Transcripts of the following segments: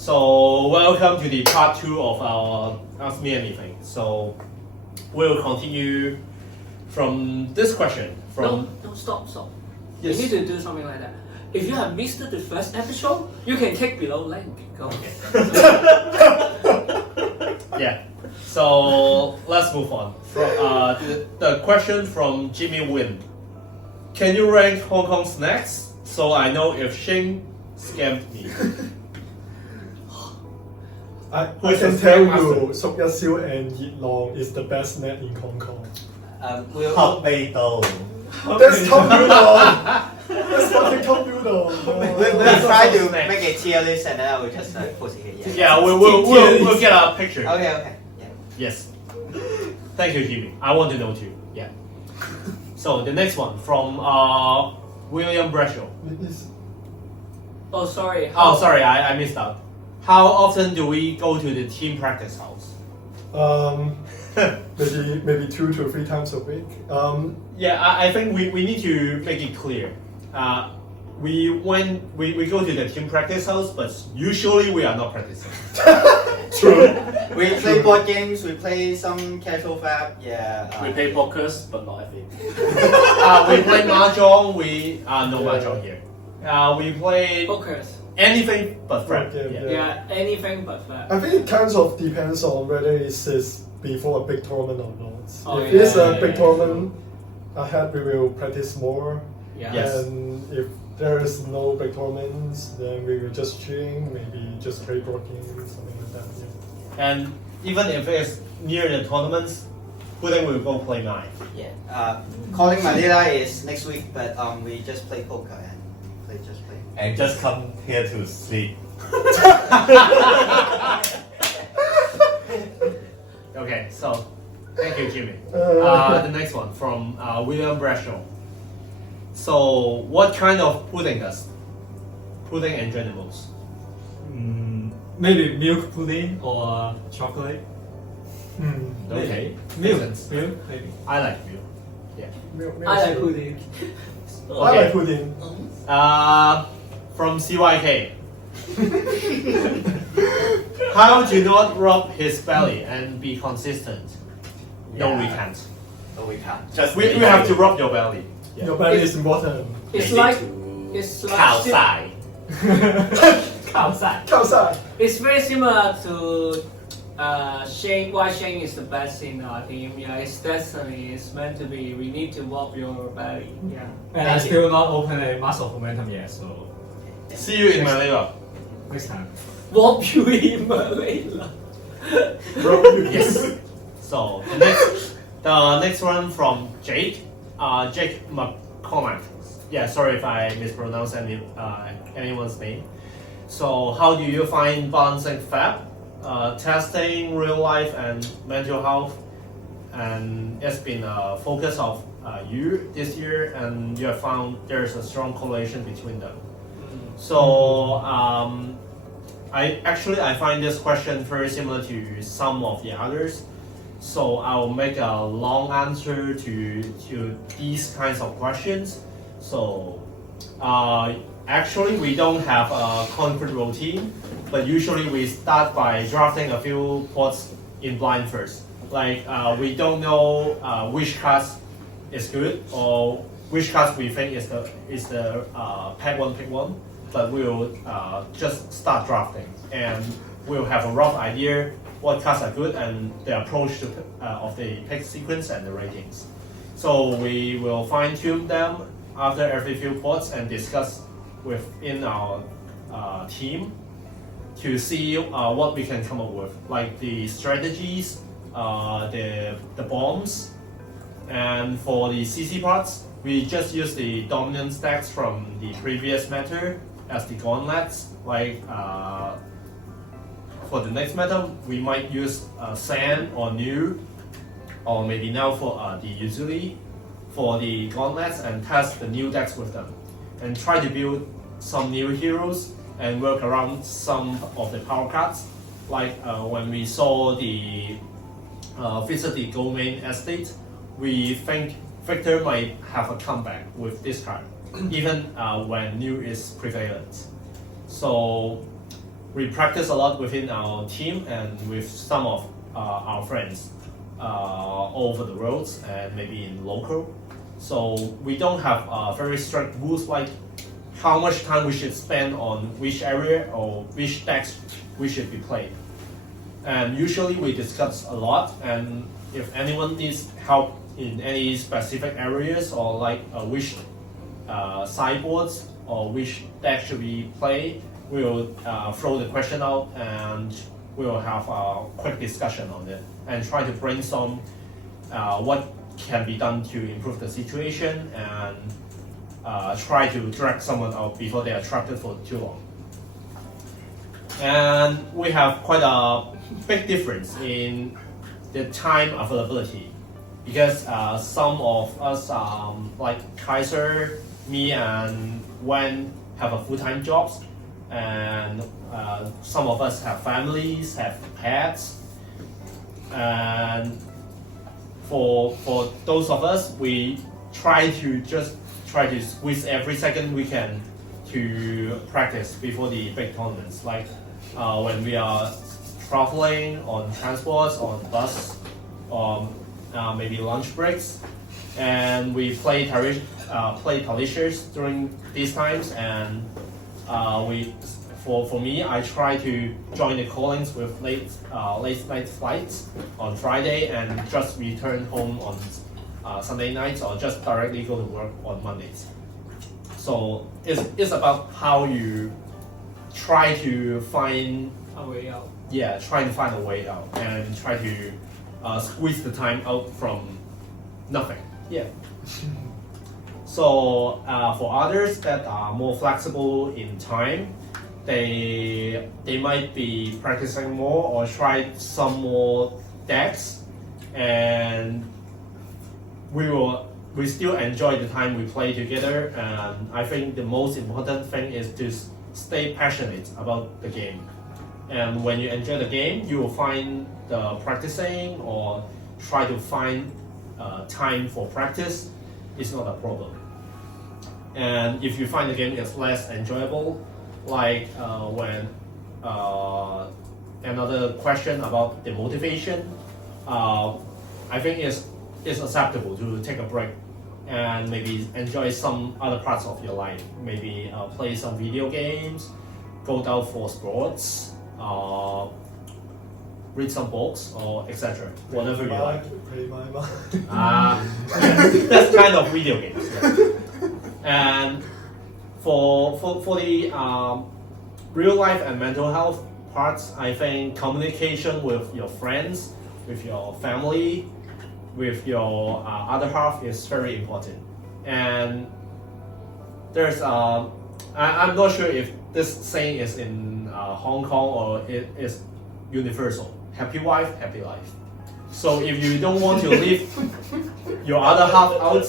So welcome to the part 2 of our Ask Me Anything. So we'll continue from this question. No, stop. Yes. You need to do something like that. If you have missed the first episode, you can click below link. Go. Okay. Yeah. So let's move on. The question from Jimmy Win. Can you rank Hong Kong snacks so I know if Shing scammed me? I can tell you, Sok Ya Siu and YLan is the best snack in Hong Kong. Hot bagel. That's top noodle. That's fucking top noodle. We'll try to make a tier list and then I will just post it here. Yeah, we'll get a picture. Okay. Yeah. Yes. Thank you, Jimmy. I want to know too. Yeah. So the next one from William Bradshaw. Oh, sorry. Oh, sorry, I missed out. How often do we go to the team practice house? Maybe 2 to 3 times a week. Yeah, I think we need to make it clear. We go to the team practice house, but usually we are not practicing. True. We play board games, we play some casual fab, yeah. We play pokers, but not FA. We play mahjong. No mahjong here. We play Focus. anything but frat. Yeah, anything but that. I think it kind of depends on whether it's before a big tournament or not. Oh, If yeah, it's a big tournament ahead, we will practice more. Yeah. Yes. And if there is no big tournaments, then we will just chilling, maybe just play board games, something like that. Yeah. And even if it's near the tournaments, then we'll go play 9. Yeah. Calling MANILA is next week, but we just play poker and just play. And just come here to sleep. Okay, so thank you, Jimmy. The next one from William Bradshaw. So, what kind of pudding and drink the most? Maybe milk pudding or chocolate. Okay, Milk, Makes sense. milk, maybe. I like milk. I like pudding. I like pudding. From CYK. How to not rub his belly and be consistent? No, we can't. No, we can't. Just We have to rub your belly. Yeah. Your belly is important. It's Maybe like to outside. Outside. Outside. It's very similar to Shane. Why Shane is the best in our team? Yeah, it's destiny. It's meant to be. We need to walk your belly. Yeah. And I still not open a mass of momentum yet, so See you in Manila. next time. Walk you in Malaysia. Yes. So the next one from Jake McCormack. Yeah, sorry if I mispronounce anyone's name. So how do you find balancing fab, testing real life and mental health? And it's been a focus of you this year, and you have found there's a strong correlation between them. So I find this question very similar to some of the others. So I'll make a long answer to these kinds of questions. So actually we don't have a concrete routine, but usually we start by drafting a few pots in blind first. Like we don't know which cards is good or which cards we think is the pick one, but we'll just start drafting and we'll have a rough idea what cards are good and the approach to, of the pick sequence and the ratings. So we will fine tune them after every few pots and discuss within our team to see what we can come up with, like the strategies, the bombs, and for the CC parts, we just use the dominant stacks from the previous meta as the gauntlets. Like for the next meta, we might use Sand or New, or maybe now for the usually for the gauntlets and test the new decks with them, and try to build some new heroes and work around some of the power cards. Like when we saw the visit the Gold main estate, we think Victor might have a comeback with this card, even when New is prevalent. So we practice a lot within our team and with some of our friends all over the roads and maybe in local. So we don't have very strict rules like how much time we should spend on which area or which decks we should be playing. And usually we discuss a lot, and if anyone needs help in any specific areas or like which sideboards or which deck should we play, we will throw the question out and we will have a quick discussion on it and try to brainstorm what can be done to improve the situation and try to drag someone out before they are trapped for too long. And we have quite a big difference in the time availability because some of us, like Kaiser, me, and Wen have a full-time jobs, and some of us have families, have pets, and for those of us, we try to squeeze every second we can to practice before the big tournaments. Like when we are traveling on transports, on bus, or maybe lunch breaks, and we play Talishers during these times. And for me, I try to join the callings with late night flights on Friday and just return home on Sunday nights or just directly go to work on Mondays. So it's about how you try to find A way out. Yeah, try to find a way out and try to squeeze the time out from nothing. Yeah. So for others that are more flexible in time, they might be practicing more or try some more decks, and we still enjoy the time we play together. And I think the most important thing is to stay passionate about the game. And when you enjoy the game, you will find the practicing or try to find time for practice is not a problem. And if you find the game is less enjoyable, like when another question about the motivation, I think it's acceptable to take a break and maybe enjoy some other parts of your life. Maybe play some video games, go out for sports, read some books, or etc. Whatever you like. Pray my mind. That's kind of video games. Yeah. And for the real life and mental health parts, I think communication with your friends, with your family, with your other half is very important. And there's I'm not sure if this saying is in Hong Kong or it is universal. Happy wife, happy life. So if you don't want to leave your other half out,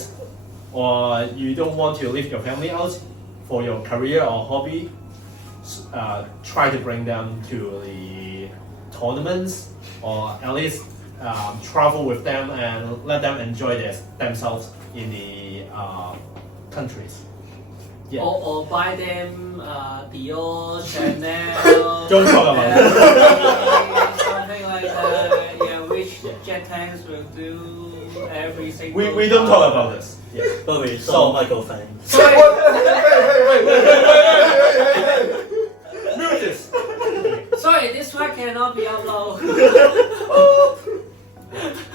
or you don't want to leave your family out for your career or hobby, try to bring them to the tournaments, or at least travel with them and let them enjoy themselves in the countries. Yeah. Or buy them Dior, Chanel. Don't talk about it. Something like that. Yeah, which jet tanks will do every single. We don't talk about this. Yeah. But we So- saw Michael fan. Sorry. Mute this. Sorry, this one cannot be uploaded.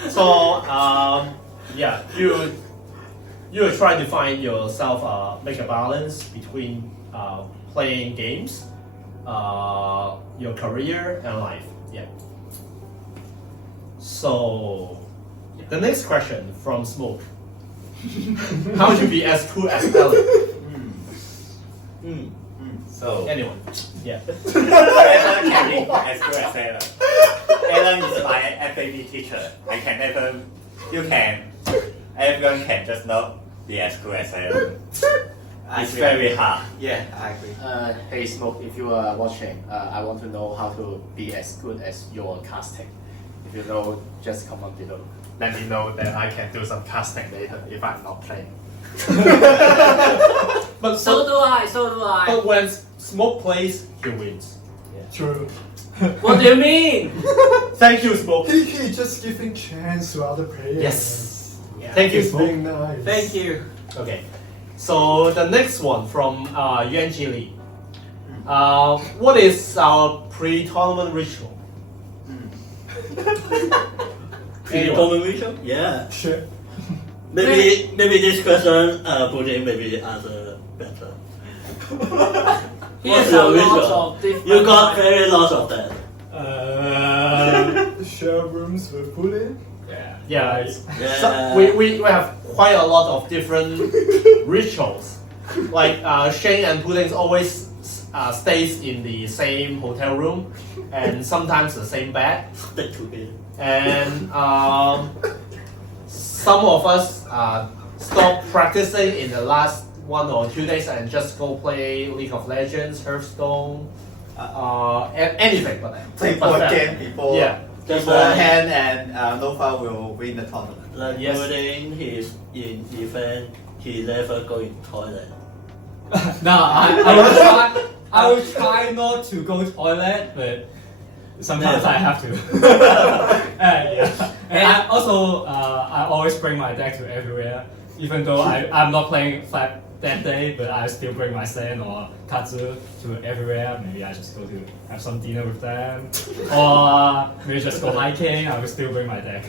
So yeah, you try to find yourself, make a balance between playing games, your career and life. Yeah. So the next question from Smoke: how to be as cool as Ellen? So, Anyone? Yeah. Ellen can be as good as Ellen. Ellen is my FAB teacher. Everyone can just not be as good as Ellen. It's very hard. Yeah, I agree. Hey Smoke, if you are watching, I want to know how to be as good as your casting. If you know, just comment below. Let me know that I can do some casting later if I'm not playing. But So do I. But when Smoke plays, he wins. True. What do you mean? Thank you, Smoke. He just giving chance to other players. Yes. Yeah. Thank you, He's Smoke. being nice. Thank you. Okay. So the next one from Yuan what is our pre-tournament ritual? Pre-tournament ritual? Yeah. Sure. Maybe this question, Pudding maybe answer better. Here's What's a your lot ritual? of different. You got very lots of that. Share rooms with pudding. Yeah. Yeah. Yeah. So we have quite a lot of different rituals. Like Shane and Pudding always stays in the same hotel room and sometimes the same bed. Stick together. And some of us stop practicing in the last 1 or 2 days and just go play League of Legends, Hearthstone, anything but that. Play But board that- game before Yeah. beforehand, and Nova will win the tournament. Like Yes. Pudding, he's in defense, he never go in toilet. No, I will try not to go toilet, but sometimes I have to. Yeah. And I also I always bring my deck to everywhere, even though I'm not playing flat that day, but I still bring my Sen or Katsu to everywhere. Maybe I just go to have some dinner with them, or maybe just go hiking. I will still bring my deck.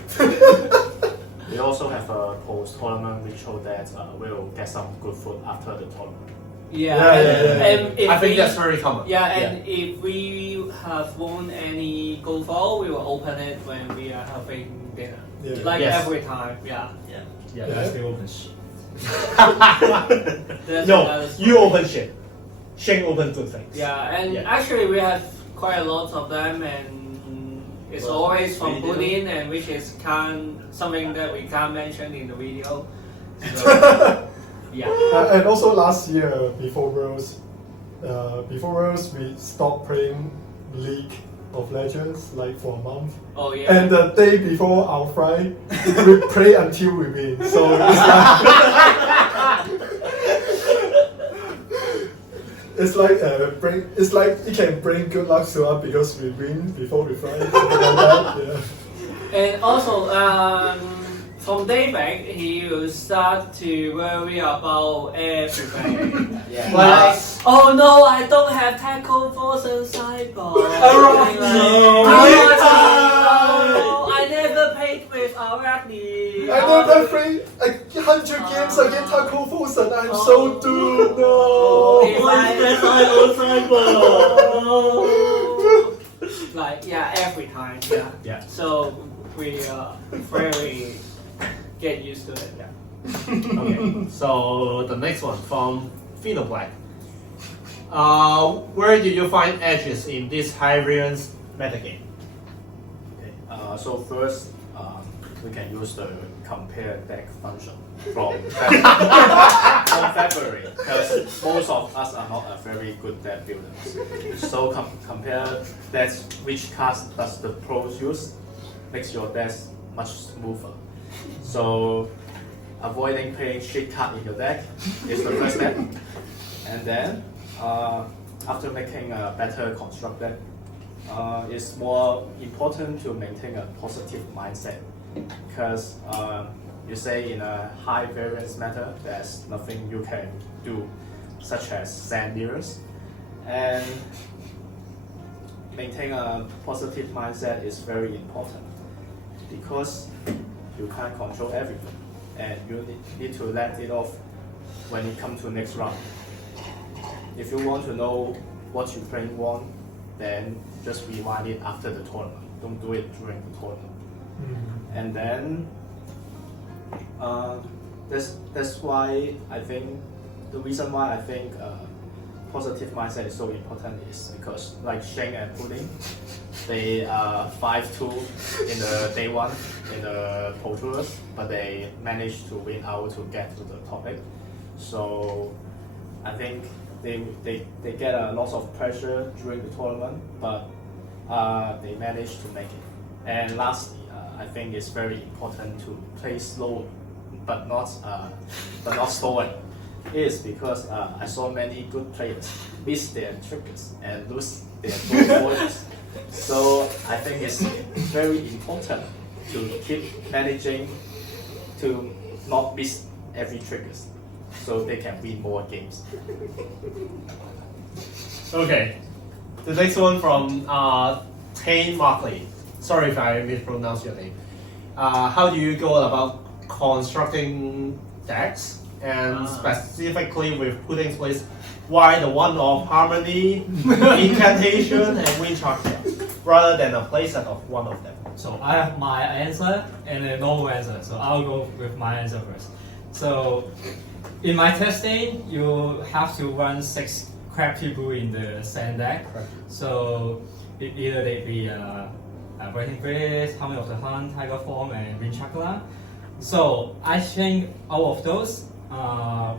We also have a post-tournament ritual that will get some good food after the tournament. Yeah, Yeah. and if I think we, that's very common. Yeah, and if we have won any gold ball, we will open it when we are having dinner. Yeah. Like Yes. every time, yeah. Yeah. I still open shit. That's No, another story. you open shit. Shane open good things. Yeah, and Yeah. actually we have quite a lot of them, and it's Well, always from video. Pudding, and which is something that we can't mention in the video. So, yeah. And also last year before Worlds, we stopped playing League of Legends like for a month. Oh yeah. And the day before our flight, we play until we win. So it's like it's like it can bring good luck to us because we win before we fly. Something like that. Yeah. And also, from day back, he will start to worry about everything. Yeah. Like, oh no, I don't have tackle force and cyber. No. Oh, I never played with Arachne. I never played 100 games against Taco Fusen. I'm so doomed. No. Why is that outside? Like, yeah, every time, yeah. Yeah. So we very get used to it, yeah. Okay. So the next one from FLClack. Where do you find edges in this high variance metagame? Okay. So first, we can use the compare deck function from February, because most of us are not a very good deck builders. So compare that's which cards does the pros use, makes your deck much smoother. So avoiding playing shit card in your deck is the first step. And then after making a better construct deck, it's more important to maintain a positive mindset, because you say in a high variance meta there's nothing you can do, such as sand mirrors, and maintain a positive mindset is very important because you can't control everything, and you need to let it off when it comes to next round. If you want to know what you playing won, then just rewind it after the tournament. Don't do it during the tournament. And then that's why I think the reason why I think positive mindset is so important is because like Sheng and Pudding, they are 5-2 in the day one in the Pro Tours, but they managed to win out to get to the top 8. So I think they get a lot of pressure during the tournament, but they managed to make it. And lastly, I think it's very important to play slow, but not slower, is because I saw many good players miss their triggers and lose their goal points. So I think it's very important to keep managing to not miss every triggers, so they can win more games. Okay, the next one from TMarley. Sorry if I mispronounced your name. How do you go about constructing decks, and specifically with putting in place why the one of Harmony, Incantation, and Wind Chakra, rather than a playset of one of them? So I have my answer and a normal answer. So I'll go with my answer first. So in my testing, you have to run 6 crafty brew in the sand deck. So either they be Breaking Breeze, Harmony of the Hunt, Tiger Form, and Wind Chakra. So I think out of those,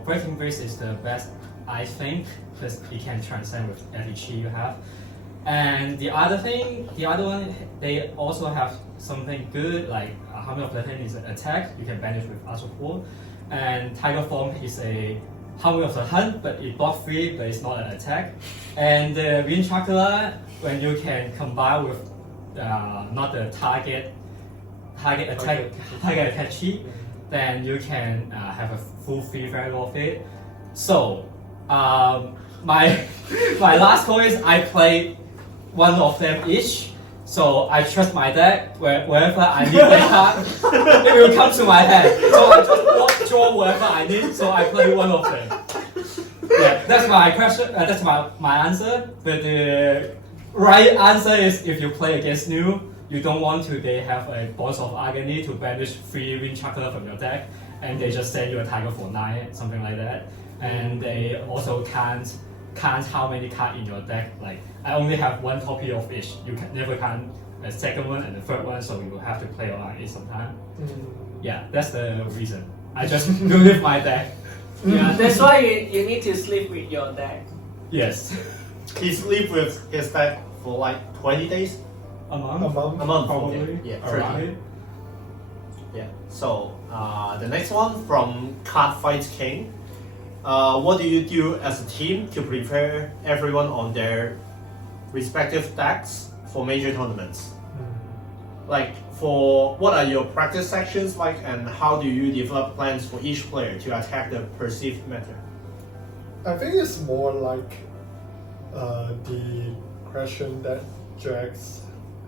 Breaking Breeze is the best, I think, because it can transcend with every chi you have. And the other one, they also have something good, like Harmony of the Hunt is an attack, you can banish with Arts of War. And Tiger Form is a Harmony of the Hunt, but it block free, but it's not an attack. And the Wind Chakra, when you can combine with not the target attack chi, then you can have a full free value of it. So my last call is I play one of them each. So I trust my deck. Wherever I need a card, it will come to my hand. So I just draw wherever I need. So I play one of them. Yeah, that's my question. That's my answer. But the right answer is if you play against new, you don't want to. They have a Boss of Agony to banish 3 Wind Chakra from your deck, and they just send you a Tiger for 9, something like that. And they also can't how many cards in your deck. Like I only have 1 copy of each. You can never count a second one and the third one, so you will have to play around it sometime. Yeah, that's the reason. I just do with my deck. Yeah, that's why you need to sleep with your deck. Yes. He sleep with his deck for like 20 days? A month? A month, probably. Okay. Yeah, Around. Yeah. So the next one from Card Fight King. What do you do as a team to prepare everyone on their respective decks for major tournaments? Like, for what are your practice sections like, and how do you develop plans for each player to attack the perceived meta? I think it's more like the question that Jax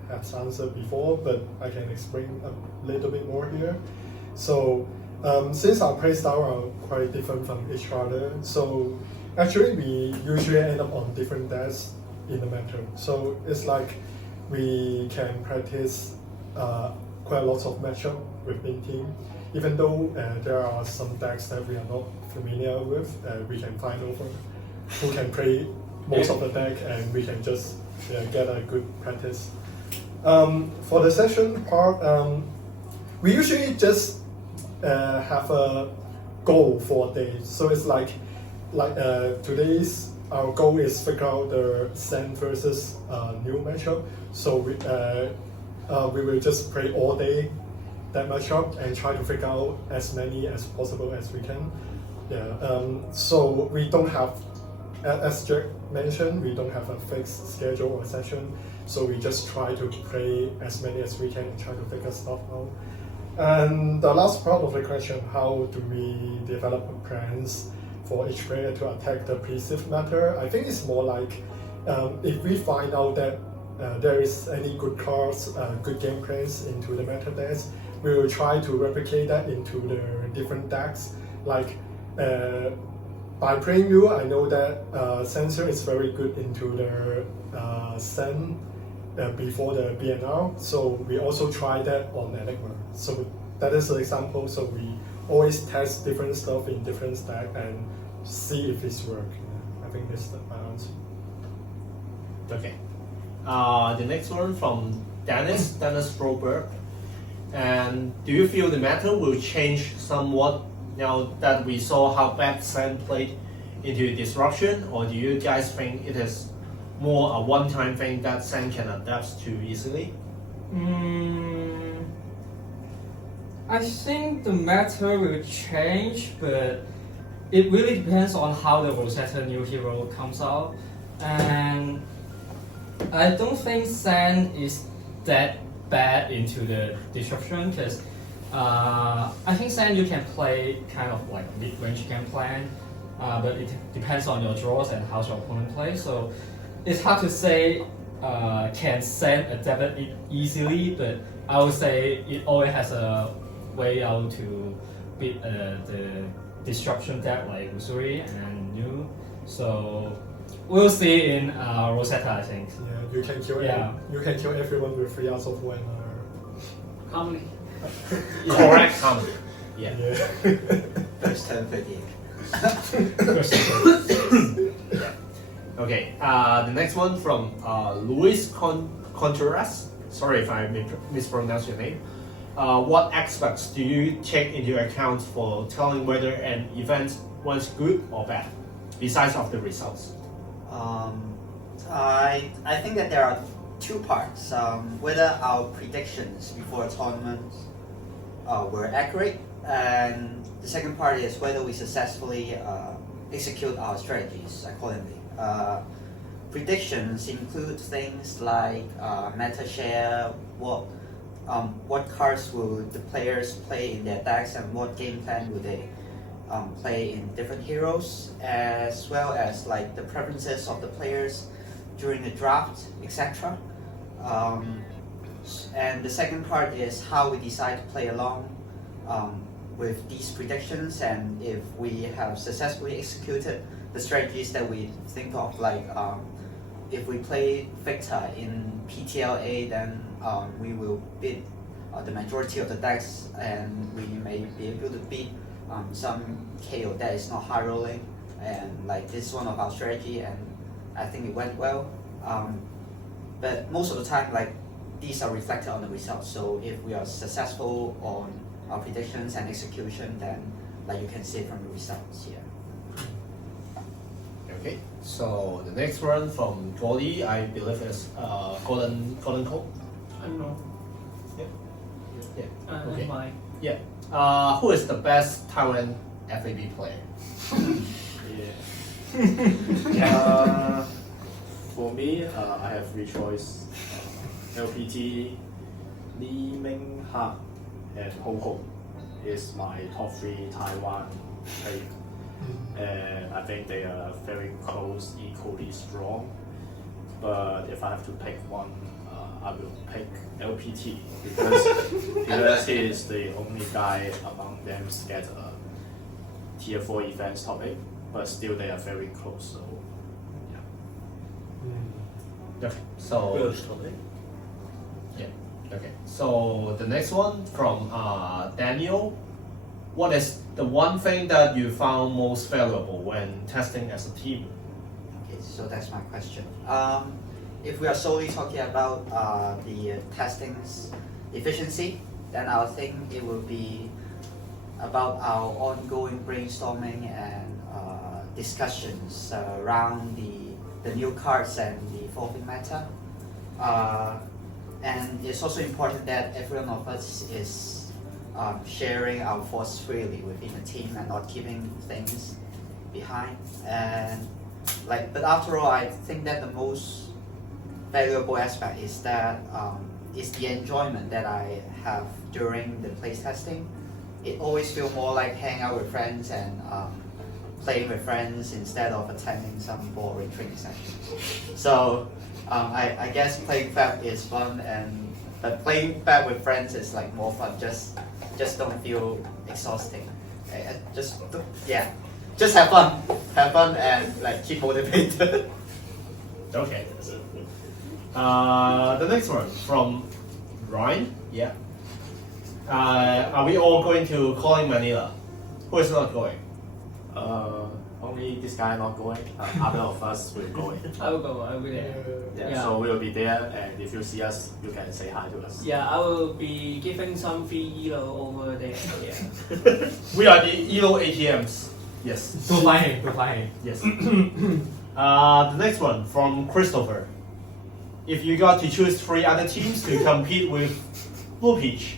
has answered before, but I can explain a little bit more here. So since our playstyle are quite different from each other, so actually we usually end up on different decks in the meta. So it's like we can practice quite a lot of matchup within team. Even though there are some decks that we are not familiar with, we can find over who can play most of the deck, and we can just get a good practice. For the session part, we usually just have a goal for a day. So it's like today's our goal is figure out the Sand versus new matchup. So we will just play all day that matchup and try to figure out as many as possible as we can. Yeah. So we don't have, as Jack mentioned, we don't have a fixed schedule or session. So we just try to play as many as we can and try to figure stuff out. And the last part of the question, how do we develop plans for each player to attack the perceived matter? I think it's more like if we find out that there is any good cards, good game plans into the meta decks, we will try to replicate that into the different decks. Like by playing you, I know that Sensor is very good into the Sen before the BNR, so we also try that on Enigma. So that is an example. So we always test different stuff in different stack and see if it's working. I think that's my answer. Okay. The next one from Dennis Broberg. And do you feel the meta will change somewhat now that we saw how bad Sand played into Disruption, or do you guys think it is more a one-time thing that Sand can adapt to easily? I think the meta will change, but it really depends on how the Rosetta new hero comes out, and I don't think Sand is that bad into the disruption because I think Sand you can play kind of like mid-range game plan, but it depends on your draws and how your opponent plays. So it's hard to say can Sand adapt it easily, but I would say it always has a way out to beat the disruption deck like Usuri and New. So we'll see in Rosetta, I think. Yeah, you can kill Yeah. you can kill everyone with 3 hours of one. Commonly. Correct comment. Yeah. First turn fatigue. Okay. The next one from Luis Contreras. Sorry if I mispronounced your name. What aspects do you take into account for telling whether an event was good or bad, besides of the results? I think that there are 2 parts. Whether our predictions before a tournament were accurate, and the second part is whether we successfully execute our strategies accordingly. Predictions include things like meta share, what cards will the players play in their decks, and what game plan will they play in different heroes, as well as like the preferences of the players during the draft, etc. And the second part is how we decide to play along with these predictions, and if we have successfully executed the strategies that we think of, like if we play Victor in PTLA, then we will beat the majority of the decks, and we may be able to beat some KO that is not high rolling, and like this is one of our strategy, and I think it went well. But most of the time, like these are reflected on the results. So if we are successful on our predictions and execution, then like you can see it from the results. Yeah. Okay. So the next one from Goldie, I believe is Golden Code. I don't know. Yeah. Okay. Mine. Yeah. Who is the best Taiwan FAB player? For me, I have 3 choices. LPT, Lee Ming Ha, and Ho Ho is my top 3 Taiwan player. And I think they are very close, equally strong. But if I have to pick one, I will pick LPT because he is the only guy among them to get a tier 4 events top 8, but still they are very close. So Yeah. So yeah. Okay. So the next one from Daniel. What is the one thing that you found most valuable when testing as a team? Okay, so that's my question. If we are solely talking about the testing's efficiency, then I would think it will be about our ongoing brainstorming and discussions around the new cards and the evolving meta. And it's also important that every one of us is sharing our thoughts freely within the team and not keeping things behind. And but after all, I think that the most valuable aspect is that is the enjoyment that I have during the playtesting. It always feels more like hanging out with friends and playing with friends instead of attending some boring training sessions. So I guess playing FAB is fun, but playing FAB with friends is like more fun. Just don't feel exhausting. Just have fun and like keep motivated. Okay. The next one from Ryan. Yeah. Are we all going to calling Manila? Who is not going? only this guy not going. Other of us will go. I will go. I will be there. Yeah, so we will be there, and if you see us, you can say hi to us. Yeah, I will be giving some free ELO over there. Yeah. We are the ELO ATMs. Yes. Go find him. Go find him. Yes. The next one from Christopher. If you got to choose 3 other teams to compete with Blue Peach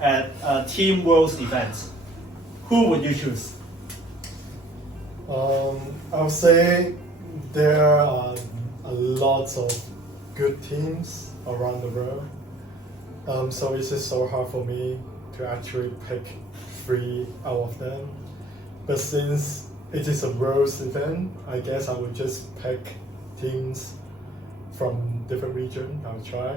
at Team Worlds event, who would you choose? I'll say there are a lot of good teams around the world. So it's just so hard for me to actually pick 3 out of them. But since it is a Worlds event, I guess I would just pick teams from different regions. I'll try.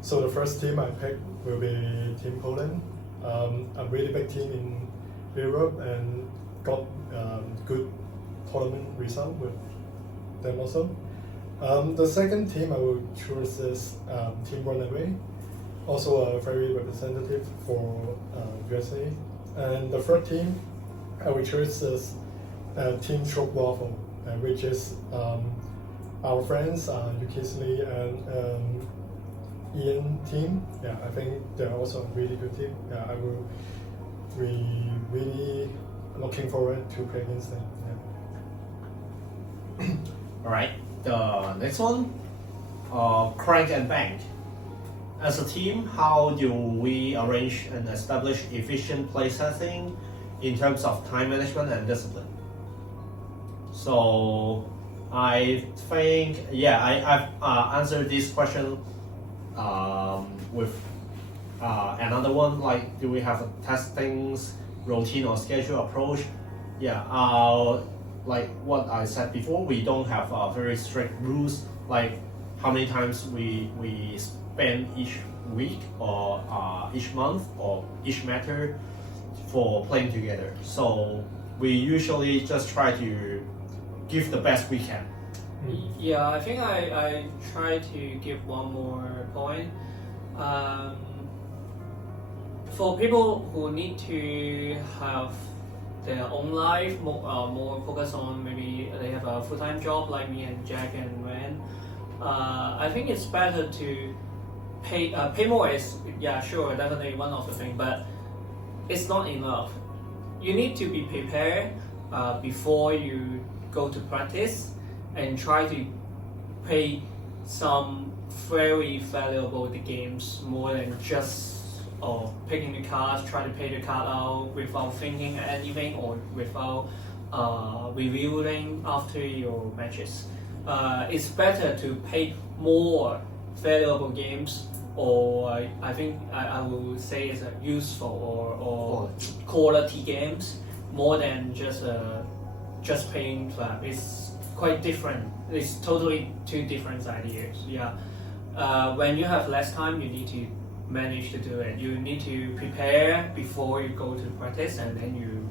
So the first team I pick will be Team Poland, a really big team in Europe and got good tournament result with them also. The second team I will choose is Team Runaway, also a very representative for USA. And the third team I will choose is Team Choke Waffle, which is our friends Yukisley and Ian team. Yeah, I think they're also a really good team. Yeah, I will be really looking forward to play against them. Yeah. Alright, the next one, Crank and Bank. As a team, how do we arrange and establish efficient play setting in terms of time management and discipline? So I think, yeah, I've answered this question with another one, like do we have a testings, routine or schedule approach? Yeah, like what I said before, we don't have very strict rules, like how many times we spend each week or each month or each matter for playing together. So we usually just try to give the best we can. Yeah, I think I try to give one more point. For people who need to have their own life, more focus on, maybe they have a full-time job like me and Jack and Ren, I think it's better to pay more is, yeah, sure, definitely one of the things, but it's not enough. You need to be prepared before you go to practice and try to play some very valuable games more than just picking the cards, try to pay the card out without thinking anything or without reviewing after your matches. It's better to play more valuable games, or I think I will say it's useful or quality games more than just playing flat. It's quite different. It's totally 2 different ideas. Yeah. When you have less time, you need to manage to do it. You need to prepare before you go to practice, and then you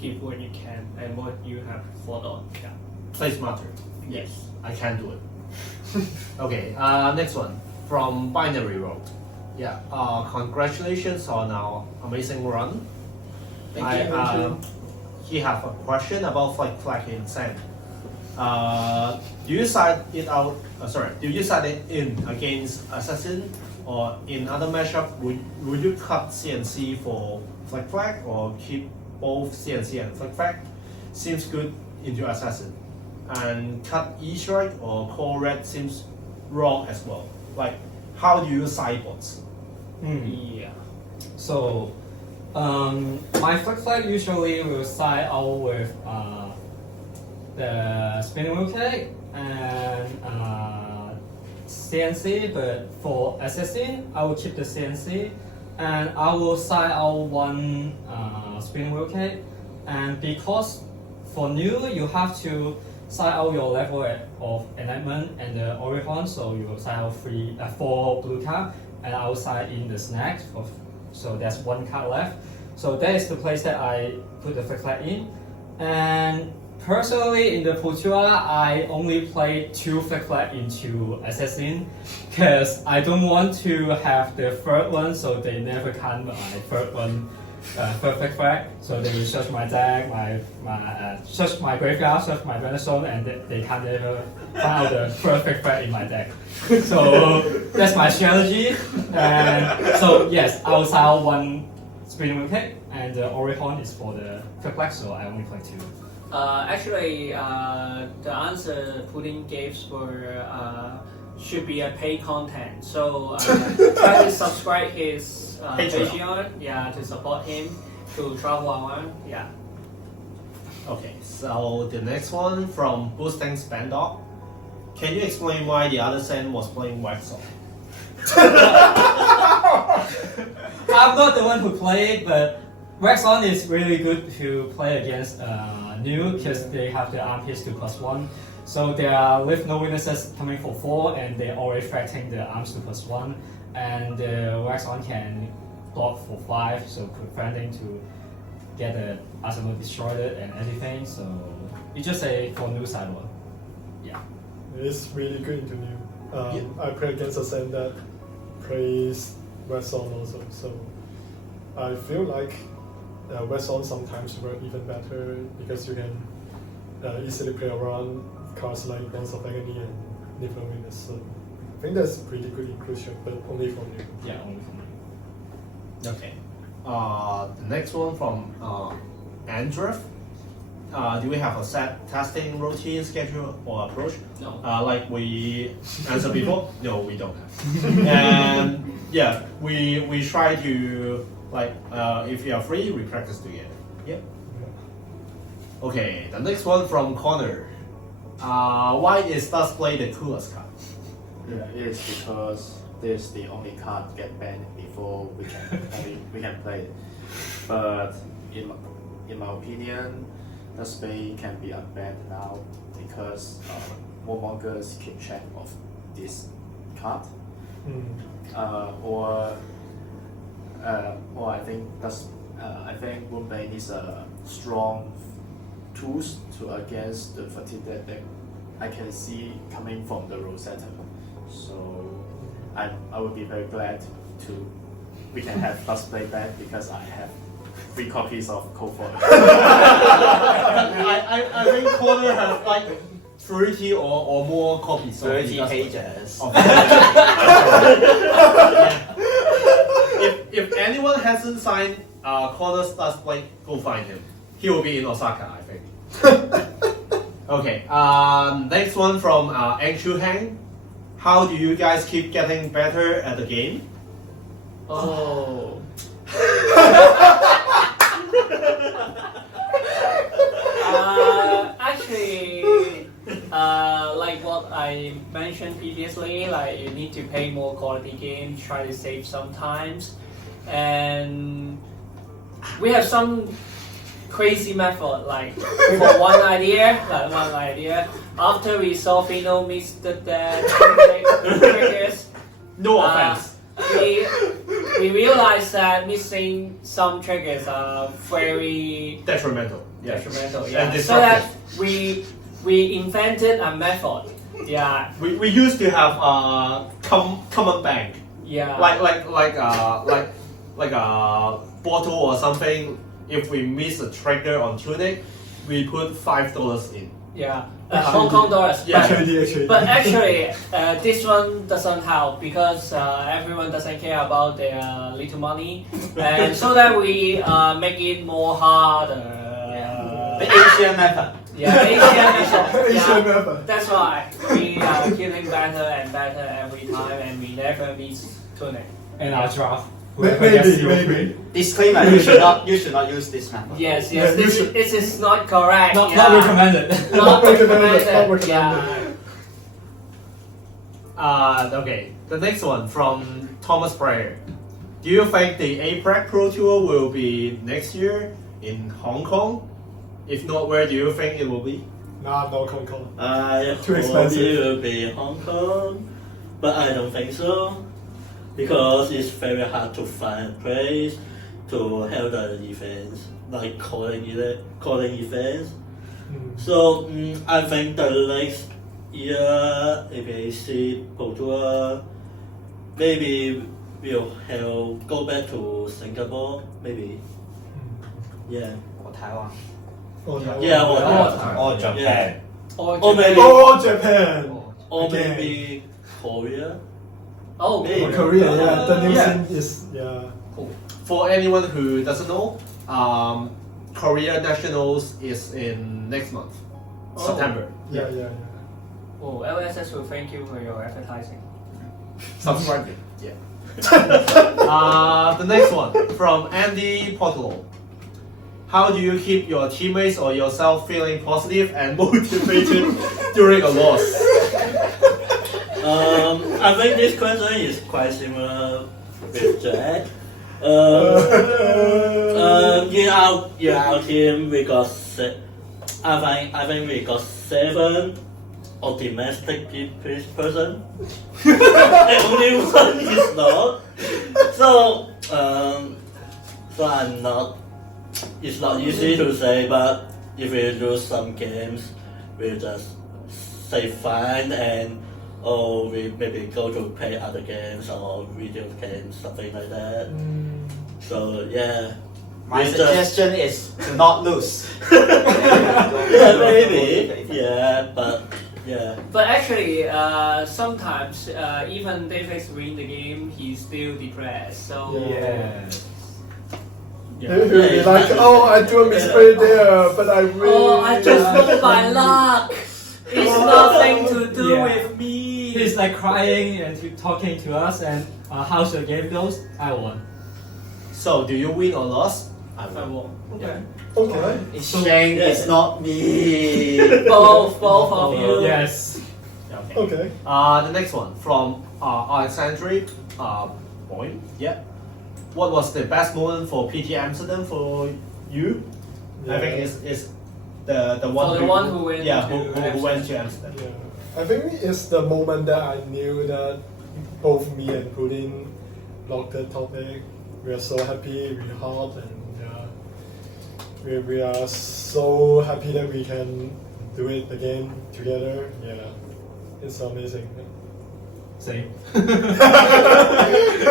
give what you can and what you have thought on. Yeah. Play smarter. Yes. I can do it. Okay, next one from Binary Road. Yeah, congratulations on our amazing run. Thank you. He have a question about FLClack in Sand. Do you side it out? Do you side it in against Assassin, or in other matchup? Would you cut CNC for FLClack or keep both CNC and FLClack? Seems good into Assassin. And cut E-Strike or Core Red seems wrong as well. Like, how do you sideboards? Yeah. So, my FLClack usually will side out with the spinning wheel cake and CNC, but for assassin, I will keep the CNC and I will side out one spinning wheel cake. And because for new, you have to side out your level of enactment and the oricon, so you will side out 4 blue cards, and I will side in the snack. So there's 1 card left. So that is the place that I put the FLClack in. And personally, in the Futura, I only play 2 FLClack into Assassin because I don't want to have the third one, so they never can my third one, third FLClack. So they will search my deck, search my graveyard, search my Rexon, and they can never find out the third FLClack in my deck. So that's my strategy. And so yes, I will side out 1 spinning wheel cake, and the oricon is for the FLClack, so I only play 2. Actually, the answer Pudding gave should be a paid content. So try to subscribe his Patreon, yeah, to support him to travel around. Yeah. Okay, so the next one from Boosting Spandog. Can you explain why the other Sen was playing Rexon? I'm not the one who played, but Rexon is really good to play against new because they have the arm piece to +1. So they are with no weaknesses coming for 4 and they're already threatening the arms to +1. And Rexon can block for 5, so preventing to get the arsenal destroyed and everything. So it's just a for new side one. Yeah. It's really good into new. I play against a Sen that plays Rexon also, so I feel like Rexon sometimes work even better because you can easily play around cards like Guns of Agony and Different Witness. So I think that's pretty good inclusion, but only for new. Yeah, only for new. Okay. The next one from Andrew. Do we have a set testing routine, schedule, or approach? No. Like we answered before? No, we don't have. And yeah, we try to, like, if you are free, we practice together. Yeah. Okay, the next one from Connor. Why is Dust Play the coolest card? Yeah, it is because this is the only card get banned before we can play it. But in my opinion, the spade can be unbanned now because more mongers keep track of this card. Or I think Woodbane is a strong tools to against the fatigue that I can see coming from the Rosetta. So I would be very glad we can have Dust Play back because I have 3 copies of Code Foil. I think Connor has like 30 or more copies. 30 pages. If anyone hasn't signed Connor's Dust Play, go find him. He will be in Osaka, I think. Okay, next one from AngShuang. How do you guys keep getting better at the game? Oh. Actually, like what I mentioned previously, like you need to play more quality games, try to save some times, and we have some crazy method. Like for one idea, after we solve missed the triggers. No offense. We realized that missing some triggers are very Detrimental. detrimental. And Yeah. So destructive. that we invented a method. Yeah. We used to have a common bank, Yeah. like a bottle or something. If we miss a trigger on Tunic, we put $5 in. Yeah. Hong Kong dollars. Yeah. Actually. But actually, this one doesn't help because everyone doesn't care about their little money, and so that we make it more harder. The Asian method. Yeah, Asian method. Asian Yeah. method. That's why we are getting better and better every time, and we never miss Tunic. And our draft. Maybe. Disclaimer: you should not use this method. Yes, Yeah, this is not correct. Not yeah. recommended. Not recommended. Not recommended. Yeah. Okay, the next one from Thomas Prayer. Do you think the APRAC Pro Tour will be next year in Hong Kong? If not, where do you think it will be? Nah, no Hong Kong. I Too hope expensive. it will be Hong Kong, but I don't think so because it's very hard to find a place to hold the events, like calling events. So I think the next year APAC Pro Tour maybe will go back to Singapore, maybe. Yeah. Or Taiwan. Yeah, Or Japan. Or maybe Oh, Japan. or Okay. maybe Korea. Oh, Maybe. Korea, yeah. The new Yeah. scene is, yeah. For anyone who doesn't know, Korea Nationals is in next month, Oh. September. Yeah. Oh, LSS will thank you for your advertising. Subscribe it. Yeah. The next one from Andy Potolo. how do you keep your teammates or yourself feeling positive and motivated during a loss? I think this question is quite similar with Jack. In our team, we got I think we got 7 optimistic person. The only one is not. So I'm not. It's not easy to say, but if we lose some games, we just say fine and we maybe go to play other games or video games, something like that. So yeah. My We suggestion is to not lose. Yeah, maybe. Yeah, but yeah. But actually, sometimes even Davis win the game, he's still depressed. So He'll be like, oh, I do a mistake there, but I win. oh, I just won by luck. It's nothing to do with me. He's like crying and talking to us, and how's the game goes? I won. So, do you win or lose? I won. Okay. Okay. It's Shane, it's not me. Both of you. Yes. Okay. Okay. The next one from Alexandri Boy. Yeah. What was the best moment for PT Amsterdam for you? I think it's the one. For the one who went. Yeah, to who went to Amsterdam. Yeah. I think it's the moment that I knew that both me and Pudding locked the topic. We are so happy, really hot, and we are so happy that we can do it again together. Yeah, it's amazing. Same.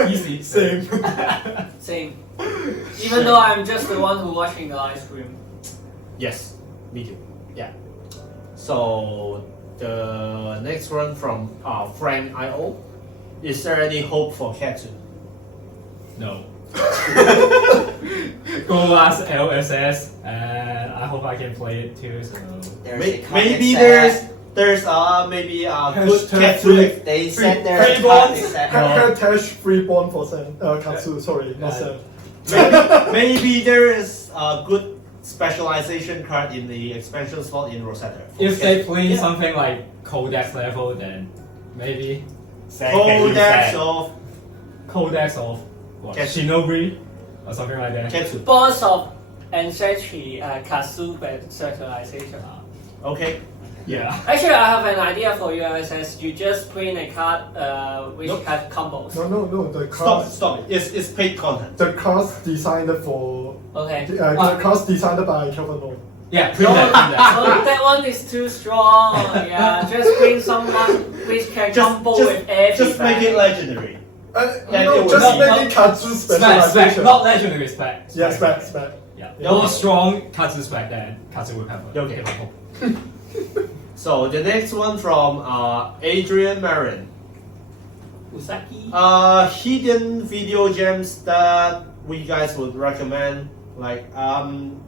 Easy. Same. Same. Even though I'm just the one who watching the live stream. Yes, me too. Yeah. So the next one from Frank IO. Is there any hope for Katsu? No. Go last LSS, and I hope I can play it too. So Maybe there's maybe a good Hashtag Katsu. They said there's free a bonds. concept. Hashtag free bond for Sen. Katsu, sorry, not Sen. Maybe there is a good specialization card in the expansion slot in Rosetta. if they play something like Codex level, then maybe Codex of Codex of what, Katsu. Shinobi or something like that. Katsu. Boss of Ancestry Katsu specialization. Okay. Yeah. Actually, I have an idea for you, LSS. You just print a card which Nope. has combos. No, the Stop. cards. Stop. It's paid content. The cards designed for Okay. the cards designed by Kelvin Long. Yeah, print that. Oh, that one is too strong. Yeah, just print someone which can combo with every Just make it legendary. No, it just was- make it Katsu Spec, specialization. not legendary spec. Yeah, spec. Yeah. Yeah. More strong Katsu spec than Katsu will have. Okay. So the next one from Adrian Marin. Usaki. Hidden video gems that we guys would recommend. Like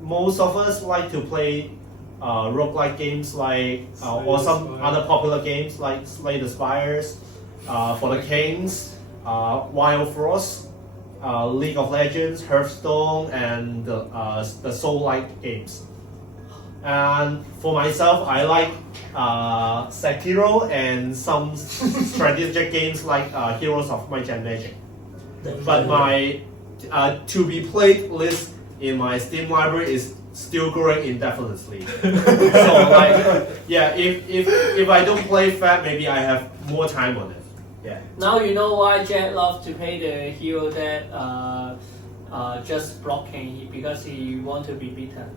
most of us like to play roguelike games like or some other popular games like Slay the Spires, For the Kings, Wild Frost, League of Legends, Hearthstone, and the Soul-like games. And for myself, I like Sekiro and some strategic games like Heroes of Might and Magic. But my to be played list in my Steam library is still growing indefinitely. So like, yeah, if I don't play Fat, maybe I have more time on it. Yeah. Now you know why Jet loves to play the hero that just blocking because he want to be beaten.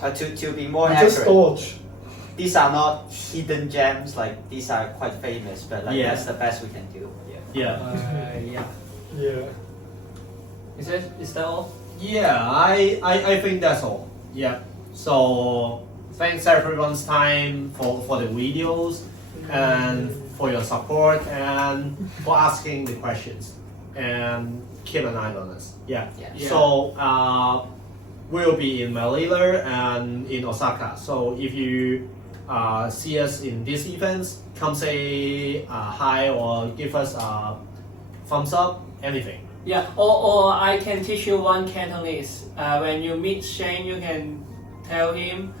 To be more Just accurate, dodge. these are not hidden gems. Like these are quite famous, but like Yeah. that's the best we can do. Yeah. Yeah. Yeah. Is that all? Yeah, I think that's all. Yeah. So thanks everyone's time for the videos and for your support and for asking the questions and keep an eye on us. Yeah. Yeah. So we'll be in Manila and in Osaka. So if you see us in these events, come say hi or give us a thumbs up, anything. Yeah, or I can teach you one Cantonese. When you meet Shane, you can tell him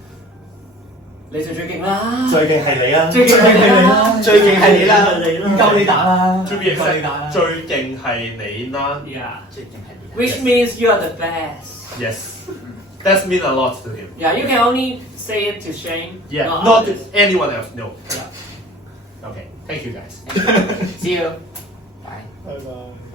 你就最勁啦，最勁係你啦，最勁係你啦，最勁係你啦，唔夠你打啦， To be 唔夠你打啦 exact，最勁係你啦。 Yeah, 最勁係你啦。 which means you are the best. Yes, that means a lot to him. Yeah, you can only say it to Shane. Yeah, not not to others. anyone else. No. Yeah. Okay, thank you guys. See you. Bye. Bye bye.